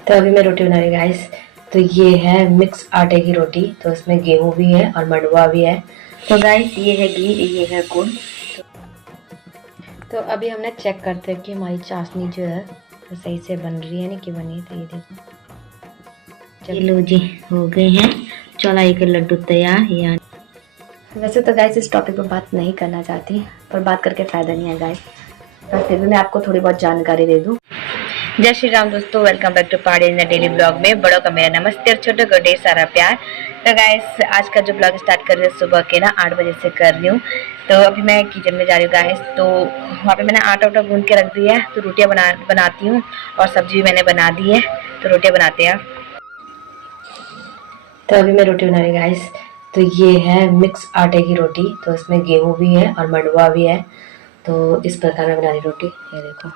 तो अभी मैं रोटी बना रही गाइस। तो ये है मिक्स आटे की रोटी, तो इसमें गेहूं भी है और मंडुआ भी है। तो गाइस ये है घी, ये है गुड़। तो अभी हमने चेक करते हैं कि हमारी चाशनी जो है वो सही से बन रही है नहीं कि बनी। तो ये देखो, चलो जी हो गए हैं चौलाई के लड्डू तैयार। वैसे तो गाइस इस टॉपिक पर बात नहीं करना चाहती, पर बात करके फ़ायदा नहीं है गाइस, पर फिर भी मैं आपको थोड़ी बहुत जानकारी दे दूँ। जय श्री राम दोस्तों, वेलकम बैक टू पहाड़ी इन डेली ब्लॉग में। बड़ों का मेरा नमस्ते और छोटों को ढेर सारा प्यार। तो गाइस आज का जो ब्लॉग स्टार्ट कर रही हूँ सुबह के ना 8 बजे से कर रही हूँ। तो अभी मैं किचन में जा रही हूँ गाइस। तो वहाँ पे मैंने आटा गूंद के रख दिया है, तो रोटियाँ बनाती हूँ और सब्जी मैंने बना दी है, तो रोटियाँ बनाते हैं। तो अभी मैं रोटी बना रही गाइस। तो ये है मिक्स आटे की रोटी, तो इसमें गेहूँ भी है और मंडुआ भी है। तो इस प्रकार में बना रही रोटी, ये देखो।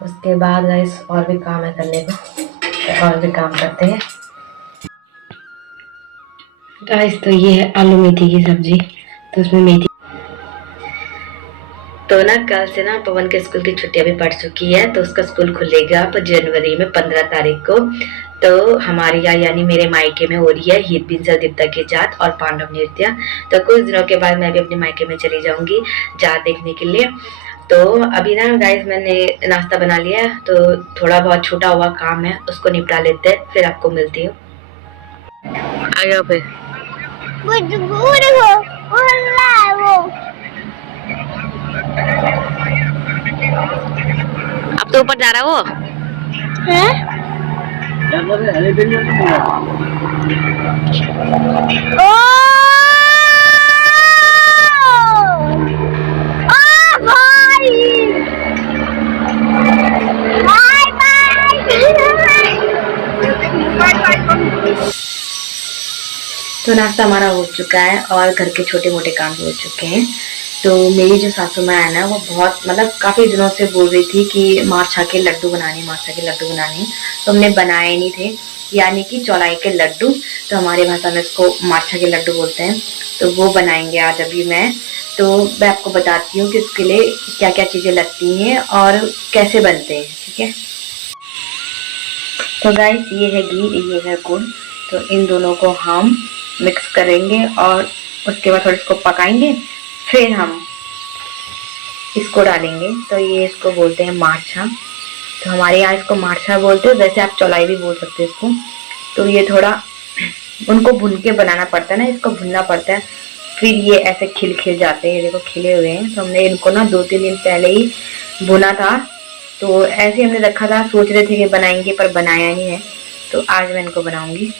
उसके बाद गाइस और भी काम है करने को, तो और भी काम करते हैं गाइस। तो ये है आलू मेथी की सब्जी, तो उसमें मेथी। तो ना कल से ना पवन के स्कूल की छुट्टियां भी पड़ चुकी है, तो उसका स्कूल खुलेगा तो जनवरी में 15 तारीख को। तो हमारे यहाँ यानी मेरे मायके में हो रही है हीत बिंसर देवता की जात और पांडव नृत्य। तो कुछ दिनों के बाद मैं भी अपने मायके में चली जाऊंगी जात देखने के लिए। तो अभी ना गाइस मैंने नाश्ता बना लिया है, तो थोड़ा बहुत छूटा हुआ काम है उसको निपटा लेते हैं, फिर आपको मिलती हूँ। आ जाओ फिर। अब तो ऊपर जा रहा वो है? तो नाश्ता हमारा हो चुका है और घर के छोटे मोटे काम हो चुके हैं। तो मेरी जो सासू माँ है ना वो बहुत मतलब काफ़ी दिनों से बोल रही थी कि मार्छा के लड्डू बनाने, मार्छा के लड्डू बनाने। तो हमने बनाए नहीं थे, यानी कि चौलाई के लड्डू। तो हमारी भाषा में इसको मार्छा के लड्डू बोलते हैं। तो वो बनाएंगे आज अभी मैं। तो मैं आपको बताती हूँ कि इसके लिए क्या क्या चीज़ें लगती हैं और कैसे बनते हैं, ठीक है। तो गाइस ये है घी, ये है गुड़। तो इन दोनों को हम मिक्स करेंगे और उसके बाद थोड़ा इसको पकाएंगे, फिर हम इसको डालेंगे। तो ये इसको बोलते हैं मार्छा। तो हमारे यहाँ इसको मार्छा बोलते हैं, वैसे आप चौलाई भी बोल सकते हैं इसको। तो ये थोड़ा उनको भून के बनाना पड़ता है ना, इसको भुनना पड़ता है, फिर ये ऐसे खिल जाते हैं। देखो खिले हुए हैं। तो हमने इनको ना 2-3 दिन पहले ही भुना था। तो ऐसे हमने रखा था, सोच रहे थे कि बनाएंगे पर बनाया नहीं है। तो आज मैं इनको बनाऊंगी।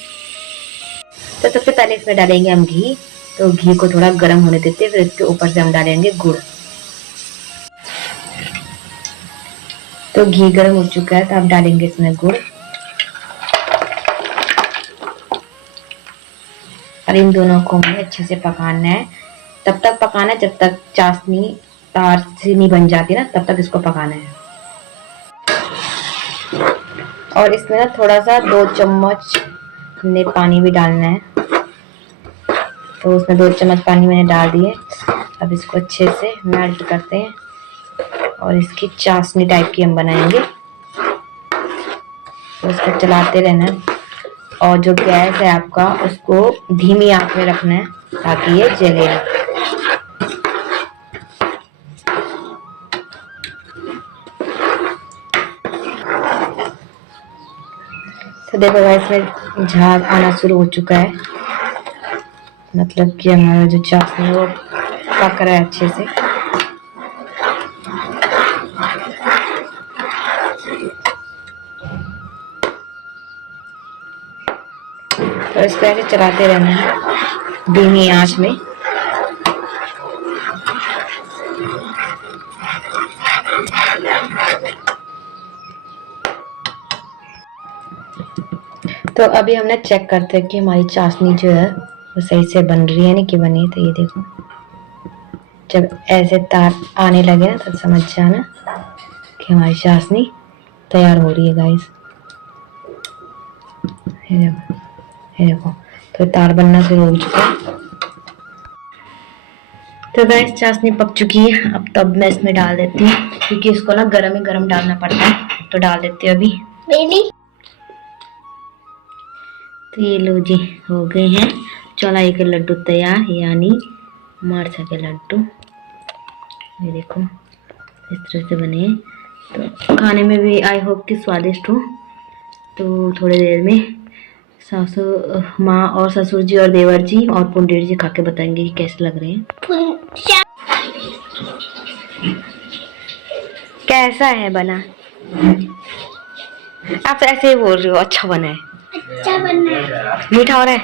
तो सबसे पहले इसमें डालेंगे हम घी। तो घी को थोड़ा गर्म होने देते हैं, फिर इसके ऊपर से हम डालेंगे गुड़। तो घी गर्म हो चुका है, तो आप डालेंगे इसमें गुड़ और इन दोनों को हमें अच्छे से पकाना है। तब तक पकाना है जब तक चाशनी तार से नहीं बन जाती ना, तब तक इसको पकाना है। और इसमें ना थोड़ा सा 2 चम्मच हमने पानी भी डालना है। तो उसमें 2 चम्मच पानी मैंने डाल दिए। अब इसको अच्छे से मेल्ट करते हैं और इसकी चाशनी टाइप की हम बनाएंगे। तो इसको चलाते रहना है और जो गैस है आपका उसको धीमी आंच में रखना है ताकि ये जले ना। तो देखो गैस में झाग आना शुरू हो चुका है, मतलब कि हमारा जो चाशनी है वो पक रहा है अच्छे से। तो इसको ऐसे चलाते रहना है धीमी आंच में। तो अभी हमने चेक करते हैं कि हमारी चाशनी जो है वो सही से बन रही है नहीं कि बनी। तो ये देखो, जब ऐसे तार आने लगे ना तो समझ जाना कि हमारी चाशनी तैयार हो रही है गाइस। ये देखो तो तार बनना शुरू हो चुका है। तो गाइस चाशनी पक चुकी है। अब तब मैं इसमें डाल देती हूँ, क्योंकि इसको ना गरम ही गरम डालना पड़ता है। तो डाल देती हूँ अभी। तो ये लो जी, हो गए हैं चौलाई के लड्डू तैयार, यानी मार्चा के लड्डू। ये देखो इस तरह से बने हैं। तो खाने में भी आई होप कि स्वादिष्ट हो। तो थोड़ी देर में सासू माँ और ससुर जी और देवर जी और पुंडेर जी खा के बताएंगे कि कैसे लग रहे हैं। कैसा है बना? आप तो ऐसे ही बोल रहे हो अच्छा बना है। अच्छा बना है। मीठा हो रहा है?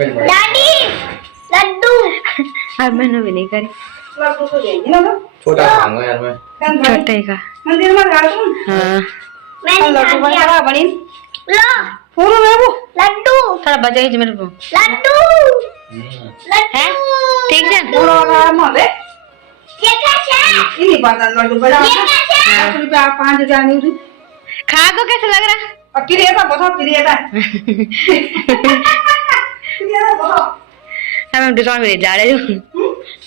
दादी लड्डू। अब मैंने भी नहीं करी। छोटा खाऊंगा यार मैं। छोटा ही का। मंदिर में खा दूं? हाँ। मैं लड्डू बना बनी। लो। पूरा मैं वो लड्डू। थोड़ा बजाई जो मेरे को। लड्डू। है? ठीक है। पूरा वाला माले। ये कैसे? इन्हीं बात लड्डू बना। ये कैसे? 10 रुपया 5 रुपया नहीं दूं। खा को कैसा लग रहा है? और किरिया था बहुत किरिया था। हम डिस्काउंट में नहीं जा रहे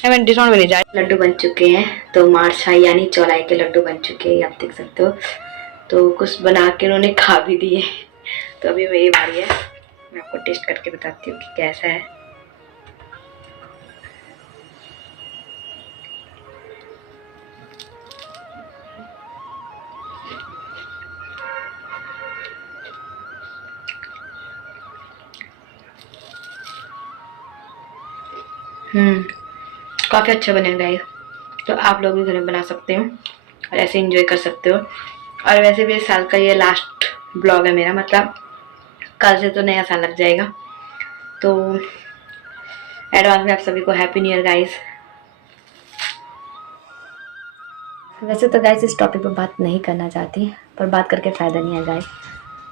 हमें डिस्काउंट में नहीं जा रहे। लड्डू बन चुके हैं। तो मार्चा यानी चौलाई के लड्डू बन चुके हैं, आप देख सकते हो। तो कुछ बना के उन्होंने खा भी दिए। तो अभी मेरी बारी है, मैं आपको टेस्ट करके बताती हूँ कि कैसा है। काफ़ी अच्छा बनेगा ये। तो आप लोग भी घर में बना सकते हो और ऐसे एंजॉय कर सकते हो। और वैसे भी इस साल का ये लास्ट ब्लॉग है मेरा, मतलब कल से तो नया साल लग जाएगा। तो एडवांस में आप सभी को हैप्पी न्यू ईयर गाइस। वैसे तो गाइस इस टॉपिक पर बात नहीं करना चाहती, पर बात करके फ़ायदा नहीं है गाइस।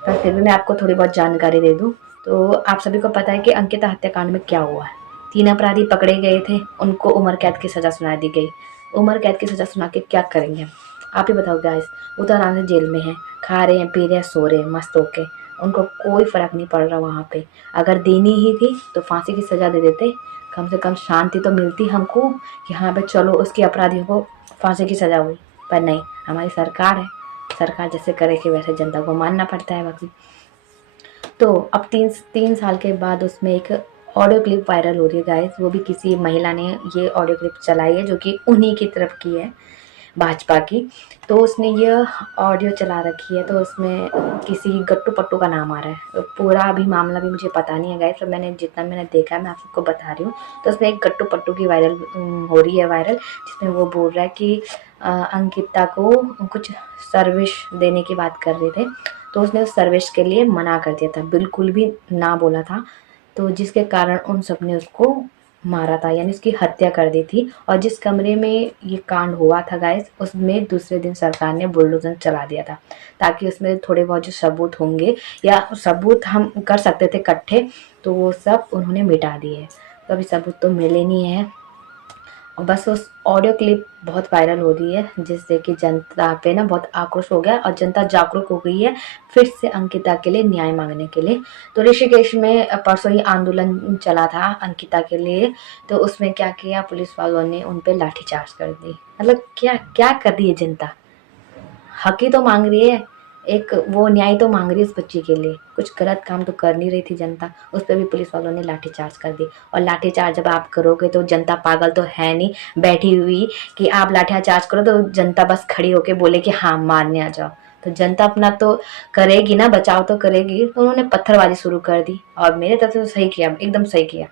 पर फिर भी मैं आपको थोड़ी बहुत जानकारी दे दूँ। तो आप सभी को पता है कि अंकिता हत्याकांड में क्या हुआ है। 3 अपराधी पकड़े गए थे, उनको उम्र कैद की सज़ा सुना दी गई। उम्र कैद की सज़ा सुना के क्या करेंगे हम, आप ही बताओ गाइस। वो तो आराम से जेल में हैं, खा रहे हैं, पी रहे हैं, सो रहे हैं मस्त होके। उनको कोई फ़र्क नहीं पड़ रहा वहाँ पे। अगर देनी ही थी तो फांसी की सज़ा दे देते, कम से कम शांति तो मिलती हमको कि हाँ भाई चलो उसके अपराधियों को फांसी की सज़ा हुई। पर नहीं, हमारी सरकार है, सरकार जैसे करे कि वैसे जनता को मानना पड़ता है बाकी। तो अब 3 साल के बाद उसमें एक ऑडियो क्लिप वायरल हो रही है गाइस। वो भी किसी महिला ने ये ऑडियो क्लिप चलाई है, जो कि उन्हीं की तरफ की है, भाजपा की। तो उसने ये ऑडियो चला रखी है। तो उसमें किसी गट्टू पट्टू का नाम आ रहा है। तो पूरा अभी मामला भी मुझे पता नहीं है गाइस, तो मैंने देखा है मैं आप सबको बता रही हूँ। तो उसमें एक गट्टू पट्टू की वायरल हो रही है वायरल, जिसमें वो बोल रहा है कि अंकिता को कुछ सर्विस देने की बात कर रहे थे। तो उसने उस सर्विस के लिए मना कर दिया था, बिल्कुल भी ना बोला था। तो जिसके कारण उन सब ने उसको मारा था, यानी उसकी हत्या कर दी थी। और जिस कमरे में ये कांड हुआ था गाइस, उसमें दूसरे दिन सरकार ने बुलडोजर चला दिया था, ताकि उसमें थोड़े बहुत जो सबूत होंगे या सबूत हम कर सकते थे इकट्ठे, तो वो सब उन्होंने मिटा दिए। तो अभी सबूत तो मिले नहीं है। और बस उस ऑडियो क्लिप बहुत वायरल हो रही है, जिससे कि जनता पे ना बहुत आक्रोश हो गया और जनता जागरूक हो गई है फिर से अंकिता के लिए न्याय मांगने के लिए। तो ऋषिकेश में परसों ही आंदोलन चला था अंकिता के लिए। तो उसमें क्या किया, पुलिस वालों ने उन पे लाठीचार्ज कर दी। मतलब क्या क्या कर रही है जनता, हक ही तो मांग रही है, एक वो न्याय तो मांग रही है उस बच्ची के लिए। कुछ गलत काम तो कर नहीं रही थी जनता, उस पर भी पुलिस वालों ने लाठीचार्ज कर दी। और लाठीचार्ज जब आप करोगे तो जनता पागल तो है नहीं बैठी हुई कि आप लाठीचार्ज करो तो जनता बस खड़ी होके बोले कि हाँ मारने आ जाओ। तो जनता अपना तो करेगी ना, बचाव तो करेगी। तो उन्होंने पत्थरबाजी शुरू कर दी और मेरे तरफ से तो सही किया, एकदम सही किया।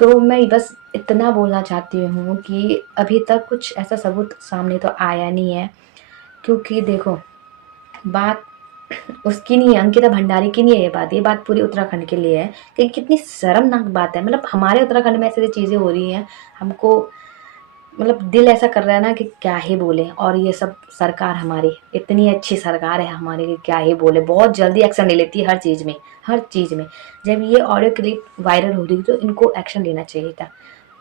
तो मैं बस इतना बोलना चाहती हूँ कि अभी तक कुछ ऐसा सबूत सामने तो आया नहीं है, क्योंकि देखो बात उसकी नहीं है, अंकिता भंडारी की नहीं है ये बात पूरी उत्तराखंड के लिए है कि कितनी शर्मनाक बात है। मतलब हमारे उत्तराखंड में ऐसी चीज़ें हो रही हैं, हमको मतलब दिल ऐसा कर रहा है ना कि क्या ही बोले। और ये सब सरकार हमारी इतनी अच्छी सरकार है हमारी कि क्या ही बोले, बहुत जल्दी एक्शन ले लेती है हर चीज़ में, हर चीज़ में। जब ये ऑडियो क्लिप वायरल हो रही तो इनको एक्शन लेना चाहिए था।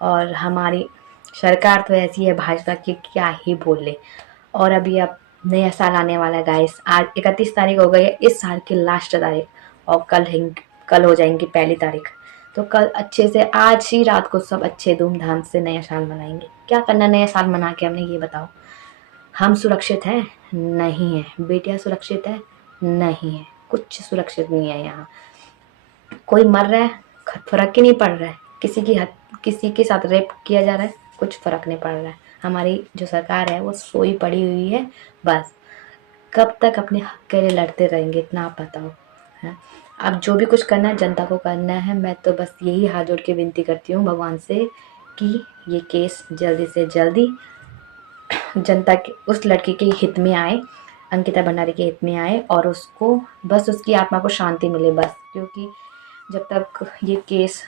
और हमारी सरकार तो ऐसी है भाजपा की, क्या ही बोले। और अभी अब नया साल आने वाला है गाइस, आज 31 तारीख हो गई है, इस साल की लास्ट तारीख, और कल हो जाएंगी 1 तारीख। तो कल अच्छे से, आज ही रात को सब अच्छे धूमधाम से नया साल मनाएंगे। क्या करना नया साल मना के हमने, ये बताओ। हम सुरक्षित हैं? नहीं है। बेटियां सुरक्षित है? नहीं है। कुछ सुरक्षित नहीं है यहाँ। कोई मर रहा है, फर्क ही नहीं पड़ रहा है। किसी के साथ रेप किया जा रहा है, कुछ फर्क नहीं पड़ रहा है। हमारी जो सरकार है वो सोई पड़ी हुई है बस। कब तक अपने हक के लिए लड़ते रहेंगे, इतना आप बताओ। है अब जो भी कुछ करना है जनता को करना है। मैं तो बस यही हाथ जोड़ के विनती करती हूँ भगवान से कि ये केस जल्दी से जल्दी जनता के, उस लड़की के हित में आए, अंकिता भंडारी के हित में आए, और उसको बस उसकी आत्मा को शांति मिले बस। क्योंकि जब तक ये केस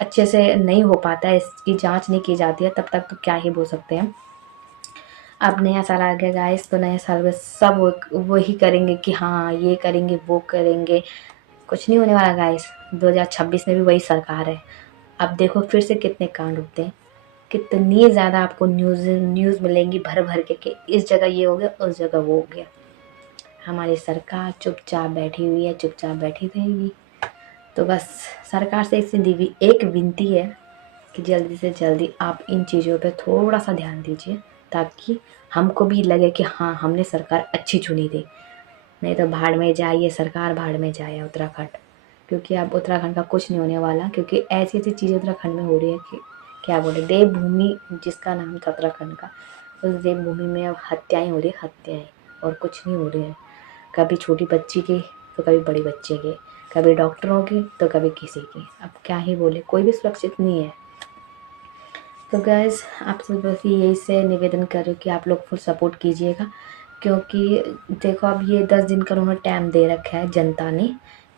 अच्छे से नहीं हो पाता है, इसकी जांच नहीं की जाती है, तब तक तो क्या ही बोल सकते हैं। अब नया साल आ गया गाइस, तो नए साल में सब वही करेंगे कि हाँ ये करेंगे वो करेंगे। कुछ नहीं होने वाला गाइस। 2026 में भी वही सरकार है। अब देखो फिर से कितने कांड होते हैं, कितनी ज़्यादा आपको न्यूज़ मिलेंगी भर भर के कि इस जगह ये हो गया, उस जगह वो हो गया। हमारी सरकार चुपचाप बैठी हुई है, चुपचाप बैठी रहेगी। तो बस सरकार से एक विनती है कि जल्दी से जल्दी आप इन चीज़ों पे थोड़ा सा ध्यान दीजिए, ताकि हमको भी लगे कि हाँ हमने सरकार अच्छी चुनी थी। नहीं तो भाड़ में जाए ये सरकार, भाड़ में जाए उत्तराखंड। क्योंकि अब उत्तराखंड का कुछ नहीं होने वाला, क्योंकि ऐसी ऐसी चीज़ें उत्तराखंड में हो रही है कि क्या बोले, देवभूमि जिसका नाम था उत्तराखंड का, उस देवभूमि में अब हत्याएं हो रही है, हत्याएं, और कुछ नहीं हो रही है। कभी छोटी बच्ची की तो कभी बड़ी बच्चे की, कभी डॉक्टरों की तो कभी किसी की। अब क्या ही बोले, कोई भी सुरक्षित नहीं है। तो गैस आपसे बस यही से निवेदन कर रही हूँ कि आप लोग फुल सपोर्ट कीजिएगा। क्योंकि देखो अब ये 10 दिन का उन्होंने टाइम दे रखा है जनता ने,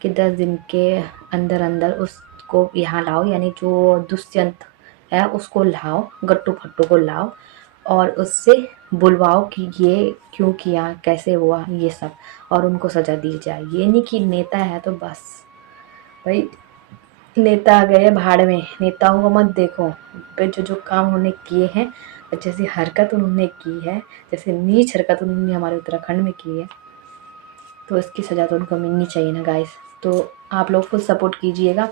कि 10 दिन के अंदर अंदर उसको यहाँ लाओ, यानी जो दुष्यंत है उसको लाओ, गट्टू फट्टू को लाओ, और उससे बुलवाओ कि ये क्यों किया, कैसे हुआ, ये सब, और उनको सज़ा दी जाए। ये नहीं कि नेता है तो बस भाई नेता आ गए भाड़ में, नेताओं को मत देखो। पे जो जो काम उन्होंने किए हैं, जैसी हरकत उन्होंने की है, जैसे नीच हरकत उन्होंने हमारे उत्तराखंड में की है, तो इसकी सज़ा तो उनको मिलनी चाहिए ना गाइस। तो आप लोग फुल सपोर्ट कीजिएगा।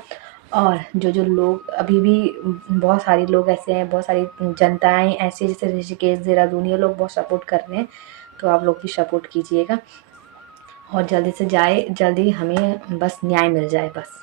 और जो जो लोग अभी भी, बहुत सारे लोग ऐसे हैं, बहुत सारी जनताएं ऐसे, जैसे ऋषिकेश देहरादून, ये लोग बहुत सपोर्ट कर रहे हैं। तो आप लोग भी सपोर्ट कीजिएगा, और जल्दी से जल्दी हमें बस न्याय मिल जाए बस।